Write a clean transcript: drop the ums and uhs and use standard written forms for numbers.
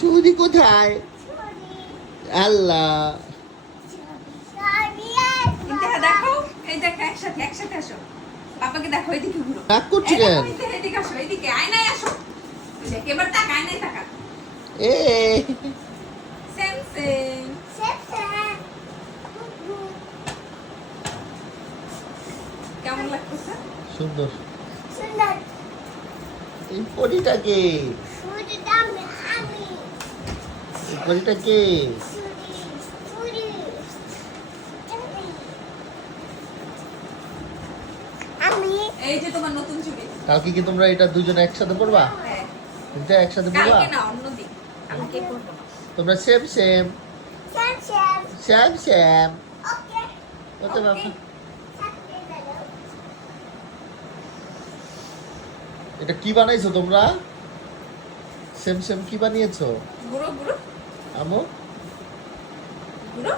চুরি কোথায়? আল্লাহ, ইন্তেহা দেখো, এই দেখো একসাথে একসাথে আসো। পাপাকে দেখো এদিকে ঘুরো। রাগ করছি এই দেখো, কেন? এদিকে আসো, এদিকে আয়নায় আসো। ওই দেখ, এবার তাক আয়নায় তাকা। এ সেম সেম। কেমন লাগতেছে? সুন্দর। এই পরিটাকে, এই পরিটাকে এই যে তোমার নতুন চুড়ি। কালকে কি তোমরা এটা দুজনে একসাথে পড়বা? হ্যাঁ। এটা একসাথে পড়বা? কালকে না, অন্যদিন। কালকে করবো না। তোমরা সেম সেম সেম সেম ওতে বাবা, এটা কি বানাইছো তোমরা? সেম সেম কি বানিয়েছো ঘুরো ঘুরো আমো? ঘুরো।